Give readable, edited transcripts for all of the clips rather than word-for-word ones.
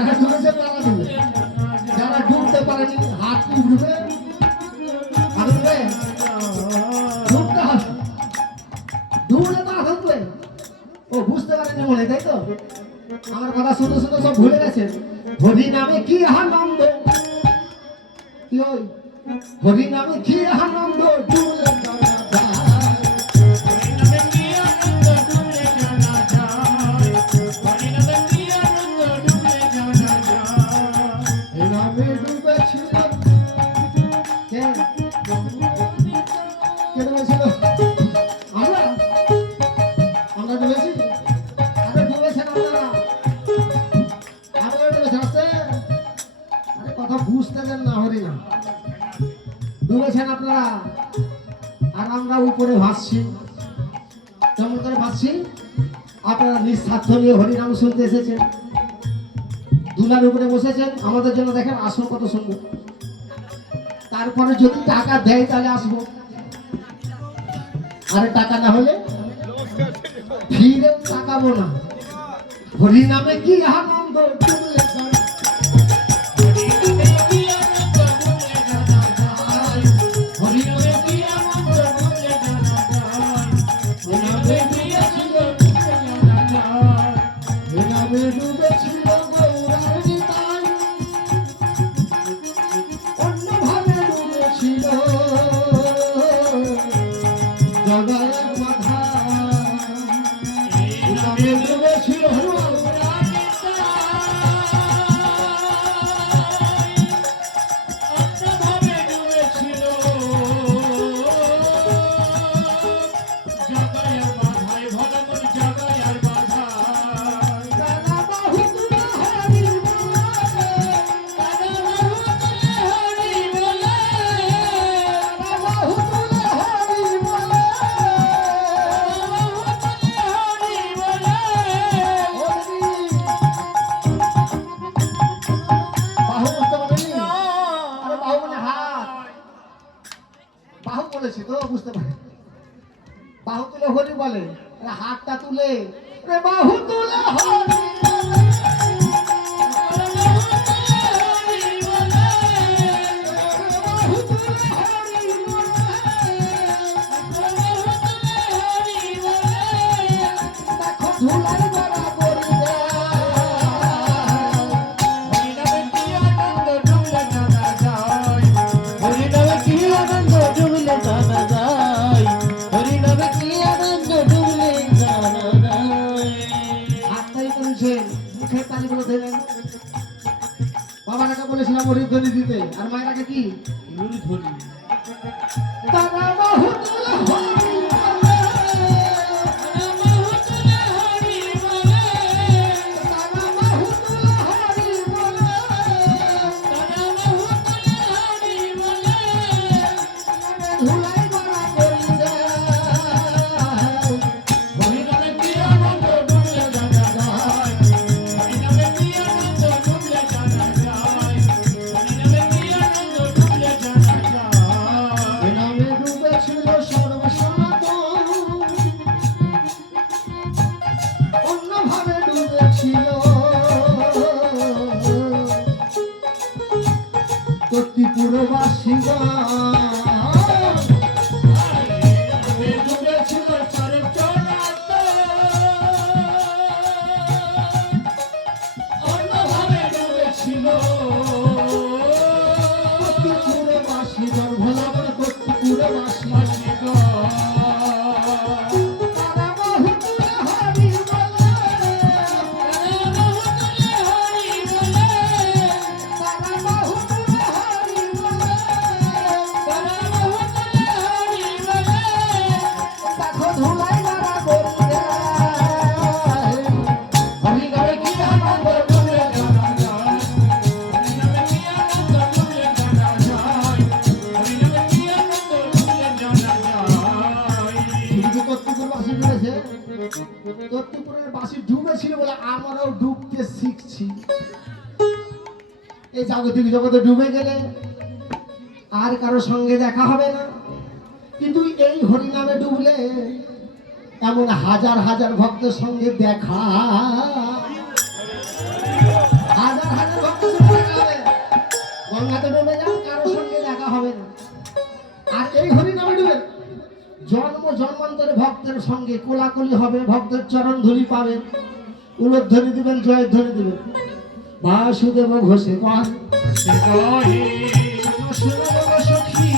যারা ডুবেছে তারা ডুবে, যারা ডুবতে পারেনি হাত ডুবে ডুবতে হবে, ডুবলে তো আসবে। ও বুঝতে পারেনি মনে, তাই তো? আমার কথা শুনে শুনে সব ভুলে গেছে। হরি নামে কি আনন্দ, কি ওই হরি নামে কি আনন্দ, ডুবলে ডুবেছেন আপনারা, আর আমরা উপরে ভাসছি। কেমন করে ভাসছি? আপনারা নিঃস্বার্থ নিয়ে হরিনাম শুনতে এসেছেন, দুলার উপরে বসেছেন আমাদের জন্য। দেখেন আসন কত সুন্দর। তারপরে যদি টাকা দেয় তাহলে আসবো, আরে টাকা না হলে ফিরে তাকাবো না। হরিনামে কি আনন্দ, বুঝতে পারে। বাহু তুলে হরি বলে, হাতটা তুলে বাহু তুলে হরি। বাবাটাকে বলেছিলাম হরি ধ্বনি দিতে, আর মায়েরাকে কি নুরি ধ্বনি। তারা বাহু তুলে হরি বলে, তারা বাহু তুলে হরি বলে, তারা বাহু তুলে হরি বলে, ধুলাই করা করি দেয়। হরি নামে কি আনন্দ, ডুবলে জানা যায়। হরি নামে কি আনন্দ, ডুবলে জানা যায়। হরি নামে কি আনন্দ, ডুবলে জানা যায়। এ নামে ডুবেছিল সর্বসনাতন, অন্যভাবে ডুবেছিল কর্তৃপুরবাসীগণ। কর্তৃপুরের বাসি ডুবেছিল বলে আমরাও ডুবতে শিখছি। এই জাগতিক জগতে ডুবে গেলে আর কারো সঙ্গে দেখা হবে না, কিন্তু এই হরিনামে ডুবলে এমন হাজার হাজার ভক্তের সঙ্গে দেখা, হাজার সঙ্গে কোলাকুলি হবে, ভক্তের চরণ ধুলি পাবেন, উলধ্বনি দিবেন, জয়ধ্বনি দিবেন। বাসুদেব ঘোষে গান সখী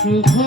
সুখ